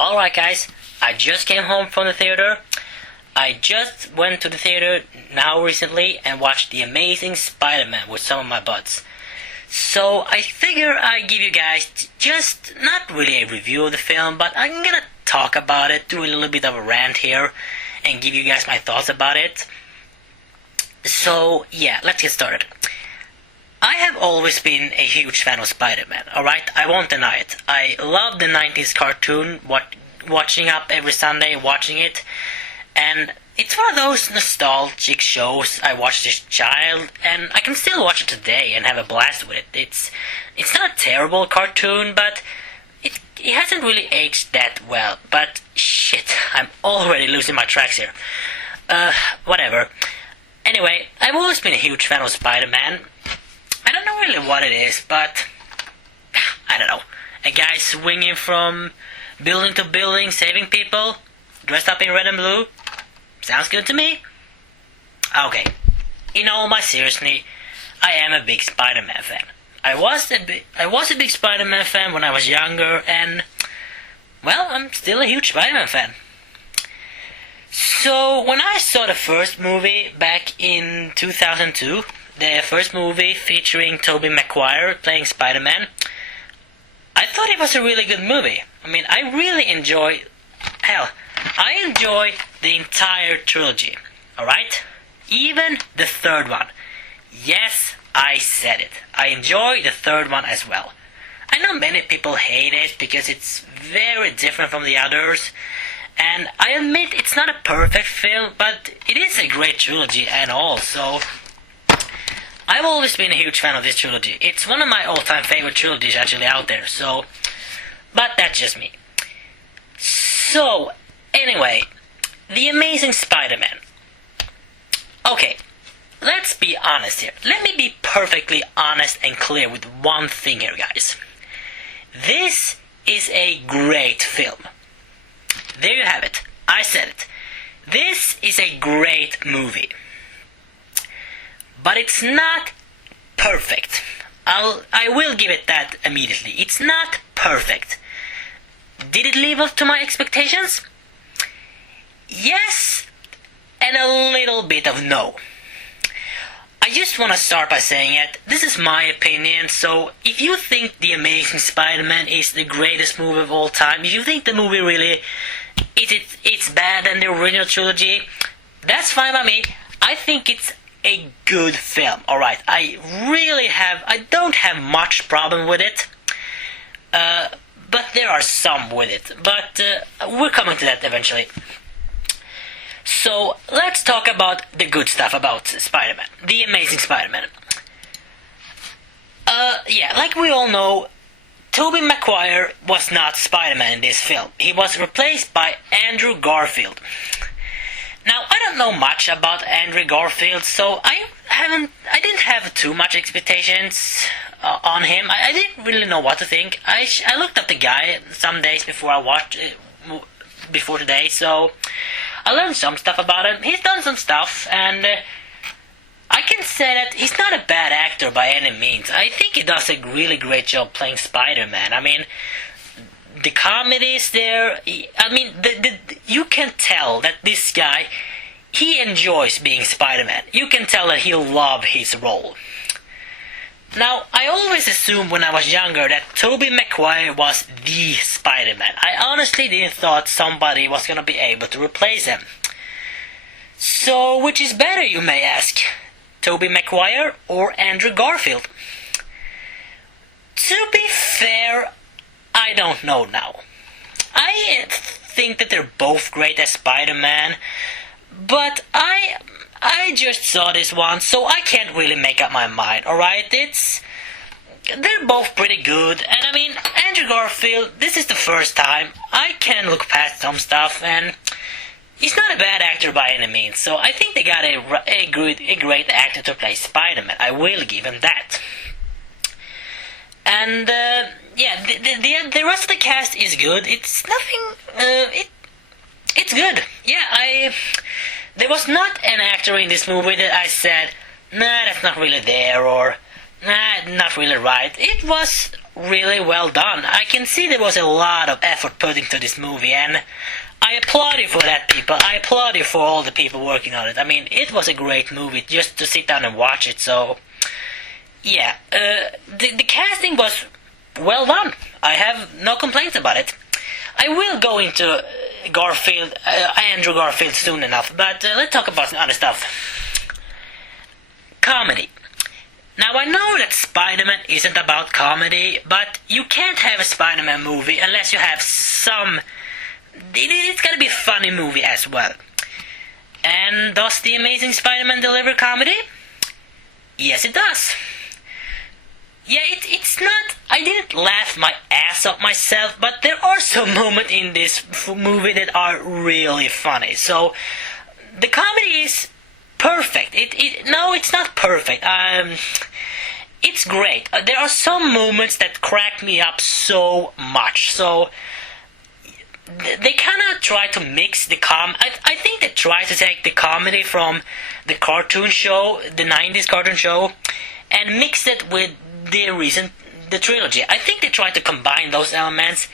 Alright guys, I just came home from the theater. I just went to the theater now recently and watched The Amazing Spider-Man with some of my buds. So I figure I'd give you guys just not really a review of the film, but I'm gonna talk about it, do a little bit of a rant here, and give you guys my thoughts about it. So yeah, let's get started. I have always been a huge fan of Spider-Man, alright? I won't deny it. I love the 90s cartoon, watching up every Sunday, watching it. And it's one of those nostalgic shows I watched as a child, and I can still watch it today and have a blast with it. It's not a terrible cartoon, but it hasn't really aged that well. But shit, I'm already losing my tracks here. Whatever. Anyway, I've always been a huge fan of Spider-Man. I don't know really what it is, but I don't know. A guy swinging from building to building, saving people, dressed up in red and blue. Sounds good to me. Okay, in all my seriousness, I am a big Spider-Man fan. I was a big Spider-Man fan when I was younger, and well, I'm still a huge Spider-Man fan. So when I saw the first movie back in 2002, the first movie featuring Tobey Maguire playing Spider-Man, I thought it was a really good movie. I mean, I enjoy the entire trilogy, alright? Even the third one. Yes, I said it. I enjoy the third one as well. I know many people hate it because it's very different from the others, and I admit it's not a perfect film, but it is a great trilogy and all, so I've always been a huge fan of this trilogy. It's one of my all-time favorite trilogies actually out there, so but that's just me. So, anyway, The Amazing Spider-Man. Okay, let's be honest here. Let me be perfectly honest and clear with one thing here, guys. This is a great film. There you have it. I said it. This is a great movie. But it's not perfect. I will give it that immediately. It's not perfect. Did it live up to my expectations? Yes, and a little bit of no. I just want to start by saying it. This is my opinion, so if you think The Amazing Spider-Man is the greatest movie of all time, if you think the movie really it's better than the original trilogy, that's fine by me. I think it's a good film, alright. I don't have much problem with it. But there are some with it. But we're coming to that eventually. So let's talk about the good stuff about Spider-Man, The Amazing Spider-Man. Yeah, like we all know, Tobey Maguire was not Spider-Man in this film. He was replaced by Andrew Garfield. Now, I don't know much about Andrew Garfield, so I didn't have too much expectations on him. I didn't really know what to think. I looked up the guy some days before I watched it, before today, so I learned some stuff about him. He's done some stuff, and I can say that he's not a bad actor by any means. I think he does a really great job playing Spider-Man. I mean, the comedy is there. I mean, you can tell that this guy, he enjoys being Spider-Man. You can tell that he'll love his role. Now, I always assumed when I was younger that Tobey Maguire was the Spider-Man. I honestly didn't thought somebody was gonna be able to replace him. So, which is better, you may ask? Tobey Maguire or Andrew Garfield? To be fair, I don't know now. I think that they're both great as Spider-Man, but I just saw this one, so I can't really make up my mind, alright? They're both pretty good, and I mean, Andrew Garfield, this is the first time. I can look past some stuff, and he's not a bad actor by any means, so I think they got a great actor to play Spider-Man. I will give him that. And yeah, the rest of the cast is good. It's nothing. It's good. Yeah, there was not an actor in this movie that I said, nah, that's not really there, or nah, not really right. It was really well done. I can see there was a lot of effort put into this movie, and I applaud you for that, people. I applaud you for all the people working on it. I mean, it was a great movie just to sit down and watch it, so... Yeah, the casting was well done. I have no complaints about it. I will go into Andrew Garfield soon enough, but let's talk about some other stuff. Comedy. Now, I know that Spider-Man isn't about comedy, but you can't have a Spider-Man movie unless you have some... It's gotta be a funny movie as well. And does The Amazing Spider-Man deliver comedy? Yes, it does. Yeah, it's not... I didn't laugh my ass off myself, but there are some moments in this movie that are really funny. So, the comedy is perfect. No, it's not perfect. It's great. There are some moments that crack me up so much. So, they kind of try to mix the I think they try to take the comedy from the cartoon show, the 90s cartoon show, and mix it with the trilogy. I think they tried to combine those elements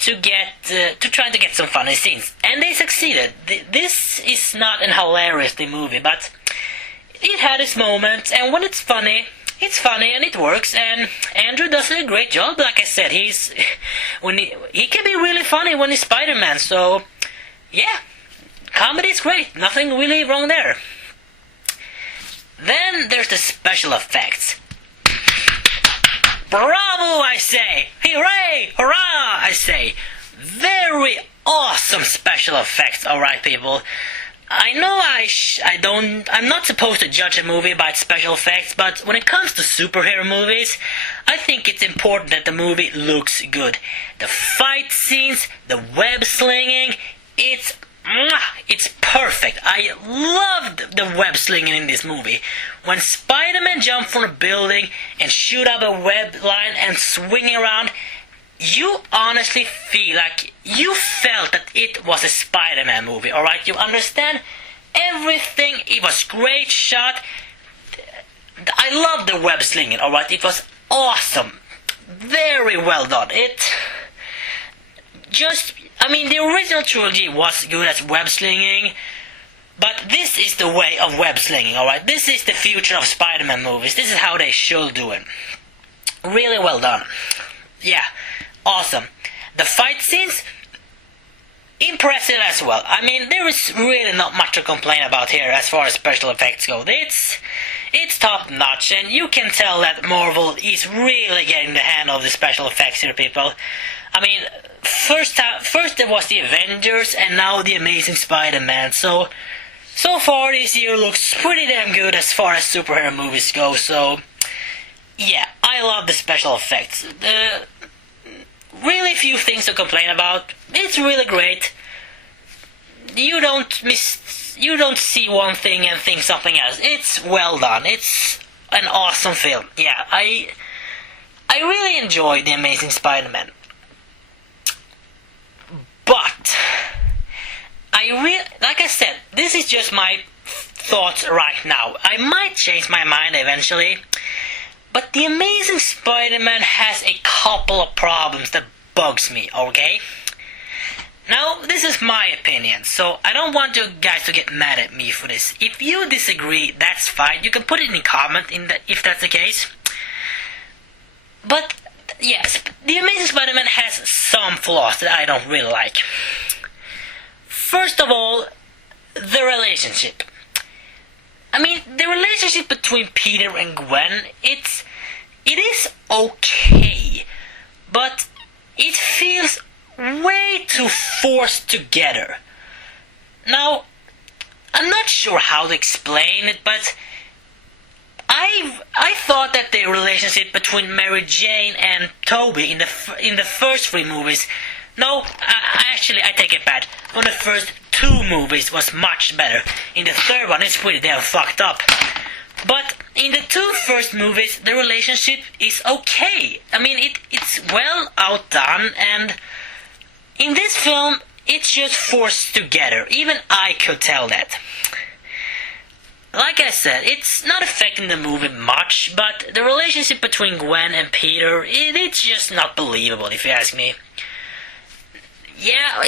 to try to get some funny scenes, and they succeeded. This is not an hilarious movie, but it had its moments, and when it's funny and it works. And Andrew does a great job. Like I said, he can be really funny when he's Spider-Man. So yeah, comedy is great. Nothing really wrong there. Then there's the special effects. Bravo, I say! Hooray! Hurrah, I say! Very awesome special effects, alright, people. I know I'm not supposed to judge a movie by its special effects, but when it comes to superhero movies, I think it's important that the movie looks good. The fight scenes, the web slinging, it's perfect. I loved the web slinging in this movie. When Spider-Man jumped from a building and shoot up a web line and swing around, you honestly feel like you felt that it was a Spider-Man movie, alright? You understand? Everything, it was great shot. I loved the web slinging, alright? It was awesome. Very well done. The original trilogy was good as web slinging, but this is the way of web slinging, alright? This is the future of Spider-Man movies. This is how they should do it. Really well done. Yeah, awesome. The fight scenes, impressive as well. There is really not much to complain about here as far as special effects go. It's top notch, and you can tell that Marvel is really getting the hand of the special effects here, people. First there was the Avengers, and now the Amazing Spider-Man. So far this year looks pretty damn good as far as superhero movies go. So yeah, I love the special effects. Really few things to complain about. It's really great. You don't see one thing and think something else. It's well done. It's an awesome film. Yeah, I really enjoyed The Amazing Spider-Man. But like I said, this is just my thoughts right now. I might change my mind eventually. But The Amazing Spider-Man has a couple of problems that bugs me, okay? Now, this is my opinion, so I don't want you guys to get mad at me for this. If you disagree, that's fine. You can put it in a comment if that's the case. But, yes, The Amazing Spider-Man has some flaws that I don't really like. First of all, the relationship. The relationship between Peter and Gwen, it is okay, but it feels way too forced together. Now, I'm not sure how to explain it, but I thought that the relationship between Mary Jane and Toby in the first three movies, I take it back. On the first two movies was much better. In the third one, it's pretty damn fucked up. But in the two first movies, the relationship is okay. It's well outdone, and in this film, it's just forced together. Even I could tell that. like I said, it's not affecting the movie much, but the relationship between Gwen and Peter, it's just not believable, if you ask me. Yeah,